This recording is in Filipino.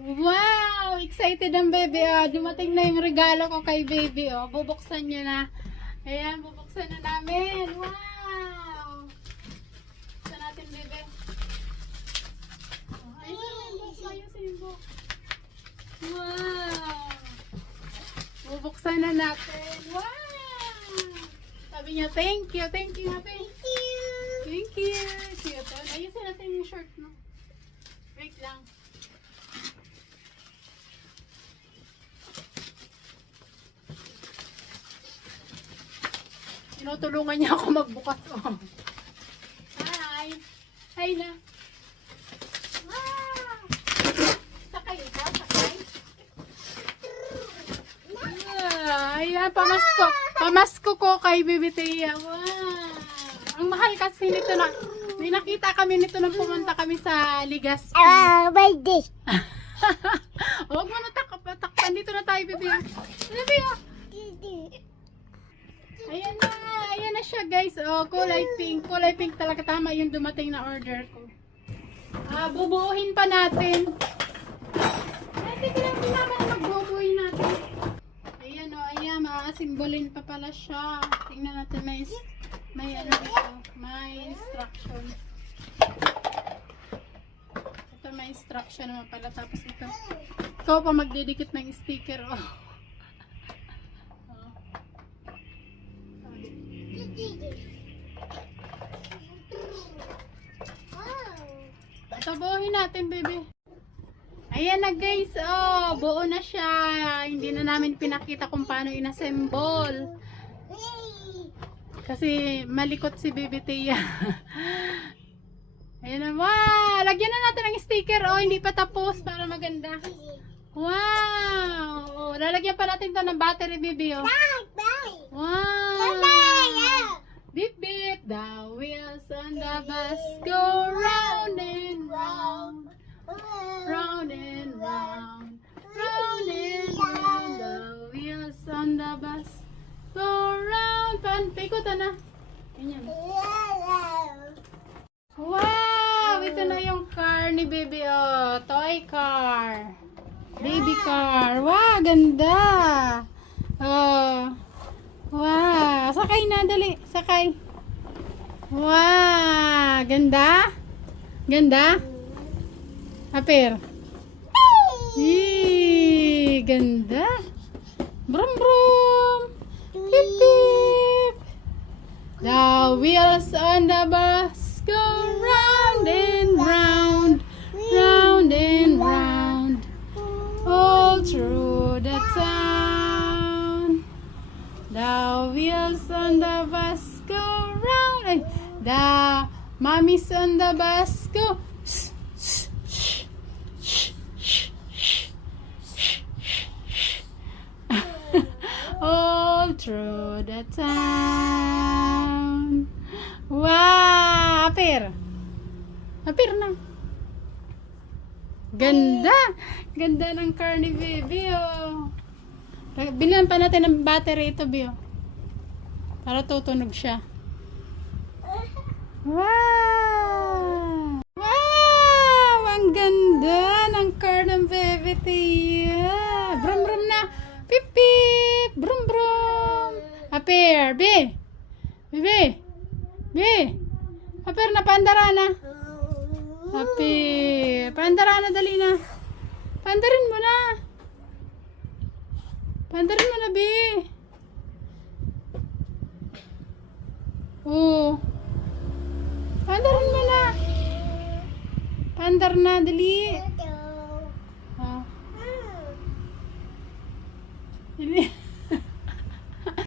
Wow! Excited ang baby. Oh. Dumating na yung regalo ko kay baby. Oh. Bubuksan niya na. Ayan, bubuksan na namin. Wow! Buksan natin, baby. Oh, ayusin yung book. Wow! Bubuksan na natin. Wow! Sabi niya, thank you. Thank you, happy. Thank you. Cute. Ayusin natin yung shirt mo. Wait lang. Tinutulungan niya ako magbukas. Oh. Hi! Hi na! Wow! Sakay ikaw? Sakay? Ayan, pamasko. Pamasko ko kay Bibi Tia. Wow! Ang mahal kasi nito na. May nakita kami nito nang pumunta kami sa Ligas. By this. Huwag mo na takpan. Dito na tayo, Bibi. Bibi, oh. Ayan na siya guys. Oh, kulay pink. Kulay pink talaga, tama yung dumating na order ko. Bubuuhin pa natin. Sige lang sinama na magbubuuhin natin. Ayan oh, ayan. Simbolin pa pala siya. Tingnan natin, may ano dito. May instruction. Ito may instruction naman pala. Tapos ito. Ikaw pa magdidikit ng sticker. Oh. Tabuhin natin, baby. Ayan na guys, oh, buo na siya. Hindi na namin pinakita kung paano inassemble. Kasi malikot si Baby Tia. Ayan na, wow! Lagyan na natin ng sticker. Oh, hindi pa tapos para maganda. Wow! Oh, lalagyan pa natin to ng battery, baby. Oh. Wow! Beep beep, the wheels on the bus go round and round, round and round, round and round. The wheels on the bus go round. Paikutan na. Ganyan. Wow! Ito na yung car ni baby. Oh, toy car. Baby car. Wow, ganda. Oh. Wow, sakay na, dali, sakay. Wow, ganda? Ganda? Apir? Yee, ganda. Brum brum. Beep beep. The wheels on the bus go round and round, round and round, all through the town. The wheels on the bus go round. Ay, the mommies on the bus go all through the town. Wow! Apir! Apir na. Ganda! Ganda ng car ni baby, oh. Bilhan pa natin ng battery ito, Bio. Para tutunog siya. Wow! Wow! Ang ganda ng car ng baby Tia. Brum brum na. Pip pip. Brum brum. Apir. Bi. Bibi. Bi. Apir na. Pandara na. Apir. Pandara na. Dali na. Pandarin mo na. Pandarin mo na, Bi. Oo. Pandarin mo na. Pandar na, dali. Oh. Dali.